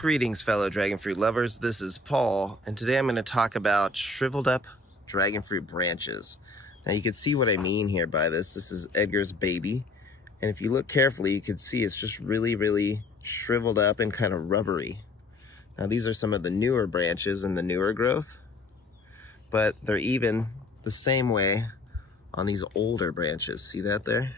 Greetings, fellow dragon fruit lovers. This is Paul, and today I'm going to talk about shriveled up dragon fruit branches. Now you can see what I mean here by this. This is Edgar's baby, and if you look carefully, you can see it's just really shriveled up and kind of rubbery. Now these are some of the newer branches and the newer growth, but they're even the same way on these older branches. See that there?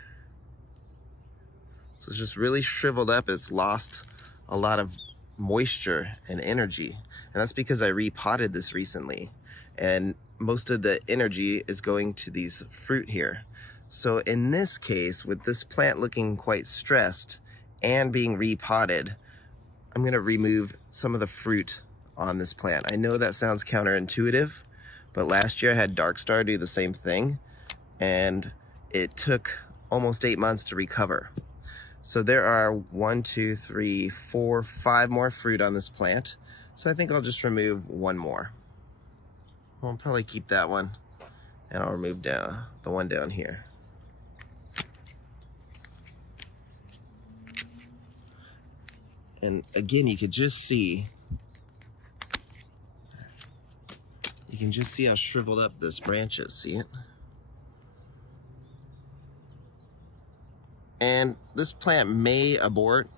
So it's just really shriveled up. It's lost a lot of moisture and energy, and that's because I repotted this recently, and most of the energy is going to these fruit here. So in this case, with this plant looking quite stressed and being repotted, I'm going to remove some of the fruit on this plant. I know that sounds counterintuitive, but last year I had Dark Star do the same thing, and it took almost 8 months to recover. So there are 1, 2, 3, 4, 5 more fruit on this plant. So I think I'll just remove one more. I'll probably keep that one, and I'll remove the one down here. And again, you can just see how shriveled up this branch is. See it? And this plant may abort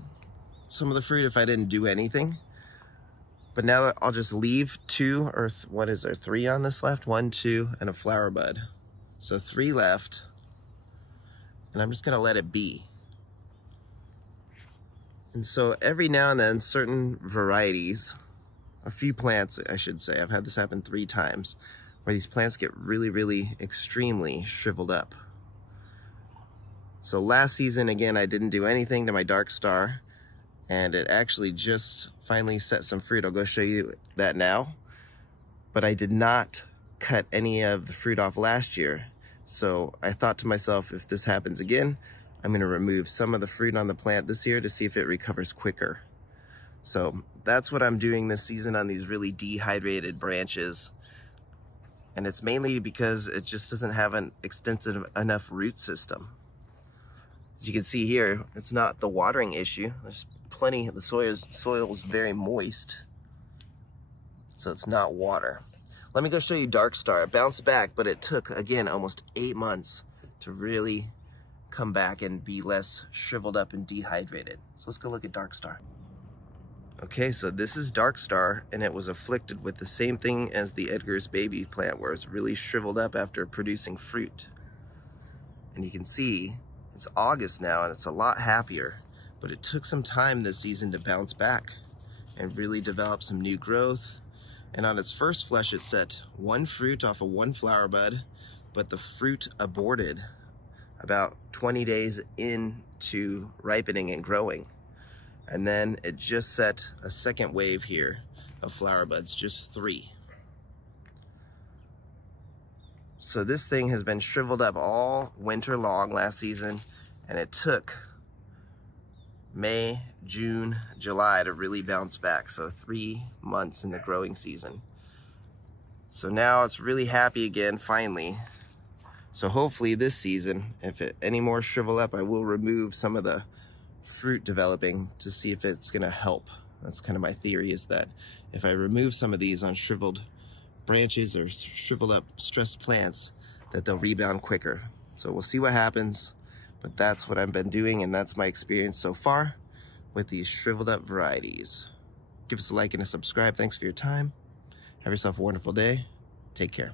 some of the fruit if I didn't do anything. But now I'll just leave 2 or what is there, 3 on this left? 1, 2, and a flower bud. So 3 left. And I'm just gonna let it be. And so every now and then, certain varieties, a few plants, I should say, I've had this happen 3 times, where these plants get really extremely shriveled up. So last season, again, I didn't do anything to my Dark Star, and it actually just finally set some fruit. I'll go show you that now. But I did not cut any of the fruit off last year. So I thought to myself, if this happens again, I'm gonna remove some of the fruit on the plant this year to see if it recovers quicker. So that's what I'm doing this season on these really dehydrated branches. And it's mainly because it just doesn't have an extensive enough root system. As you can see here, it's not the watering issue. There's plenty, the soil is very moist, so it's not water. Let me go show you Dark Star. It bounced back, but it took, again, almost 8 months to really come back and be less shriveled up and dehydrated. So let's go look at Dark Star. Okay, so this is Dark Star, and it was afflicted with the same thing as the Edgar's baby plant, where it's really shriveled up after producing fruit. And you can see it's August now, and it's a lot happier, but it took some time this season to bounce back and really develop some new growth. And on its first flush, it set 1 fruit off of 1 flower bud, but the fruit aborted about 20 days into ripening and growing. And then it just set a second wave here of flower buds, just 3. So this thing has been shriveled up all winter long last season, and it took May, June, July to really bounce back. So 3 months in the growing season. So now it's really happy again, finally. So hopefully this season, if it any more shrivel up, I will remove some of the fruit developing to see if it's gonna help. That's kind of my theory, is that if I remove some of these on shriveled branches or shriveled up stressed plants, that they'll rebound quicker. So we'll see what happens, but that's what I've been doing, and that's my experience so far with these shriveled up varieties. Give us a like and a subscribe. Thanks for your time. Have yourself a wonderful day. Take care.